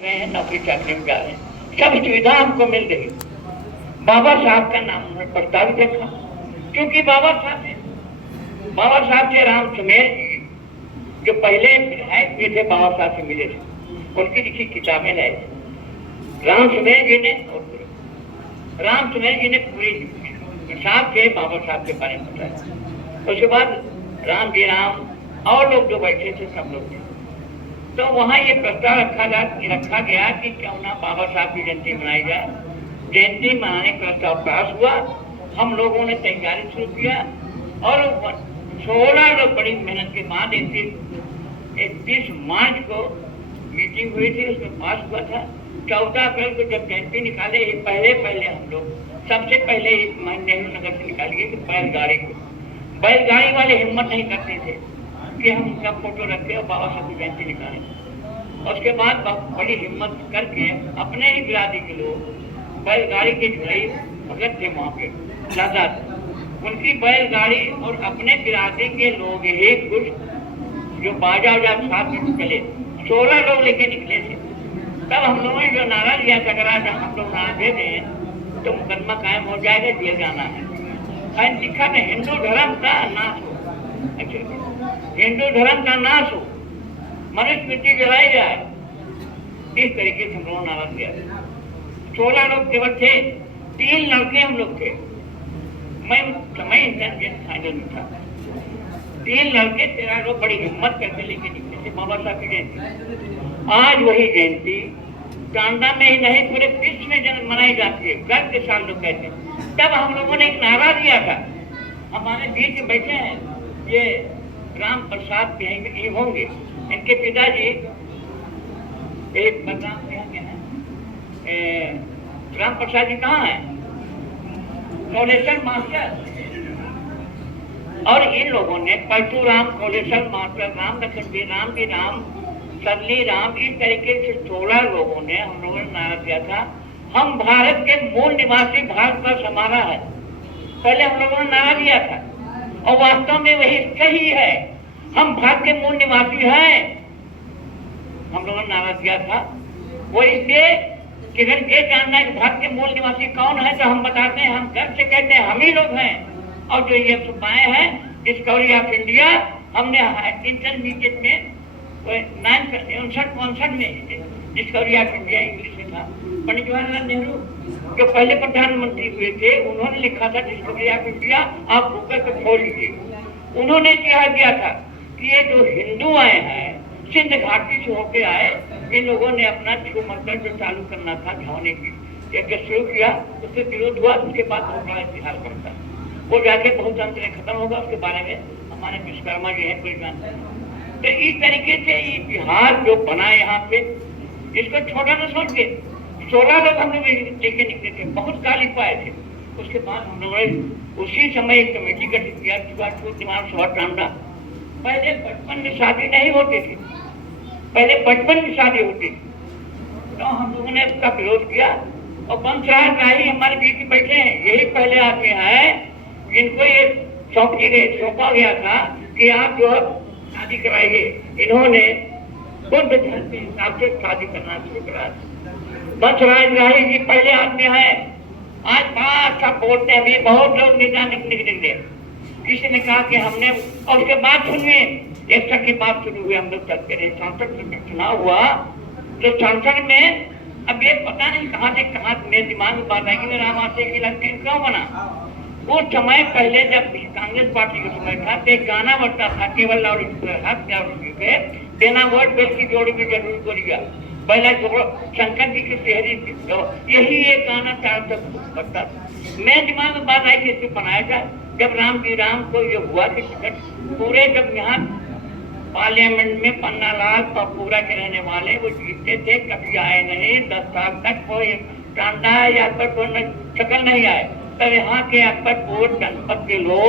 रहे हैं, नौकरी चाकरी में जा रहे हैं, सब सुविधा हमको मिल रही। बाबा साहब का नाम उन्होंने प्रस्तावित रखा, क्योंकि बाबा साहब से राम सुमेर जी जो पहले विधायक हुए थे, बाबा साहब से मिले थे, उनकी लिखी किताबें लाए थे। राम सुमेर जी ने पूरी हिसाब से बाबा साहब के बारे में बताया। उसके बाद राम जी राम और लोग जो बैठे थे सब लोग थे, तो वहाँ ये प्रस्ताव रखा गया कि क्यों ना बाबा साहब की जयंती मनाई जाए। जयंती मनाने का प्रस्ताव पास हुआ। हम लोगों ने तैयारी शुरू किया और 16 लोग बड़ी मेहनत के बाद 31 मार्च को मीटिंग हुई थी, उसमें पास हुआ था। 14 अप्रैल को जब जयंती निकाले, पहले हम लोग सबसे पहले नेहरू नगर से निकालिए कि बैलगाड़ी वाले हिम्मत नहीं करते थे कि हम उनका फोटो रखे और बाबा साहब की जयंती निकालें। और उसके बाद बड़ी हिम्मत करके अपने ही बिरादरी के लोग बैलगाड़ी के जुड़े भगत थे, वहाँ पे ज्यादा उनकी बैलगाड़ी और अपने बिरादरी के लोग ही कुछ जो बाजा उजा साथ में चले 16 लोग लेके निकले थे। तब हम लोगों ने जो नारा दिया था, अगर हम लोग नारा दे दें तो मुकदमा कायम हो जाएगा, जेल जाना है। लिखा था हिंदू धर्म का नाश हो, हिंदू धर्म का नाश हो, मनुष्य मिट्टी जलाई जाए, इस तरीके से हम लोगों नारा दिया। 16 लोग केवल थे, 3 लड़के हम लोग थे। मैं इंटेलिजेंस फाइनल में था। 3 लड़के 13 लोग बड़ी हिम्मत करके लेके निकले थे बाबा साहब की जयंती। आज वही जयंती टांडा में ही नहीं पूरे विश्व में जन्म मनाई जाती है, गर्व के साथ लोग कहते हैं। तब हम लोगों ने एक नारा दिया था, हमारे बीच बैठे हैं ये राम प्रसाद यही होंगे, इनके पिताजी एक बदनाम है, राम प्रसाद जी कहाँ है, कॉलेशन मास्टर। और इन लोगों ने परशुराम, कॉलेशन मास्टर, राम लखन जी राम सरली राम, इस तरीके से 16 लोगों ने हम लोगों ने नारा दिया था, हम भारत के मूल निवासी, भारत का हमारा है। पहले हम लोगों ने नारा दिया था और वास्तव में वही सही है, हम भारत के मूल निवासी हैं। हम लोगों ने नारा दिया था वो इसलिए कि अगर ये जानना है कि भारत के मूल निवासी कौन है तो हम बताते हैं, हम गर्व से कहते हैं हम ही लोग हैं। और जो ये सुपाए हैं डिस्कवरी ऑफ इंडिया, हमने इंटरमीडिएट में 59 में डिस्कवरी ऑफ इंडिया इंग्लिश में था। पंडित जवाहरलाल नेहरू जो पहले प्रधानमंत्री हुए थे, उन्होंने लिखा था डिस्कवरी ऑफ इंडिया, आप गूगल पे खोल लीजिए। उन्होंने क्या किया था कि ये जो हिंदू आए हैं सिंध घाटी से होके आए, इन लोगों ने अपना छू मंत्र जो चालू करना था झावने की एक शुरू किया, उससे विरोध हुआ। उसके बाद बहुत बड़ा इतिहास बनता, वो जाके बहुत अंतर खत्म होगा, उसके बारे में हमारे विश्वकर्मा जी है कोई जानते हैं। तो इस तरीके से ये बिहार जो बना यहाँ पे, इसको छोटा न सोच के 16 लोग हम लोग लेके निकले थे, बहुत गाली पाए थे। उसके बाद हम लोगों उसी समय एक कमेटी गठित किया, टांडा। पहले बचपन में शादी नहीं होती थी, पहले बचपन में शादी होती थी, तो हम लोगों ने उसका विरोध किया। और वंशराज राही हमारे बीच बैठे हैं, यही पहले आदमी है जिनको ये सौंपा गया था कि आप जो शादी कराइए। इन्होंने बुद्ध धर्म के हिसाब से शादी करना शुरू करा। वंशराज राही जी पहले आदमी है। आज बात सब बोलते हैं, अभी बहुत लोग नेता निकले। किसी ने कहा कि हमने, और उसके बाद सुनिए एक तक की बात शुरू हुई, हम लोग चलते रहे। सांसद में चुनाव हुआ तो सांसद में अब ये पता नहीं कहाँ से कहाँ मेरे दिमाग में बात आएगी, राम आते की लगते क्यों बना। उस समय पहले जब कांग्रेस पार्टी का समय था तो एक गाना बजता था केवल पे, देना वोट बेल की जोड़ी में जरूर बोलिएगा, पहला शंकर जी की शहरी, यही एक गाना चार तक बजता था। मेरे दिमाग में बात आई कि इसको बनाया जाए। जब राम जी राम को ये हुआ कि पूरे जब यहाँ पार्लियामेंट में पन्नालाल पपूरा के रहने वाले वो जीतते थे, कभी आए नहीं, 10 साल तक कोई टांडा या पर कोई शक्ल नहीं आए। तब यहाँ के अकबरपुर जनपद के लोग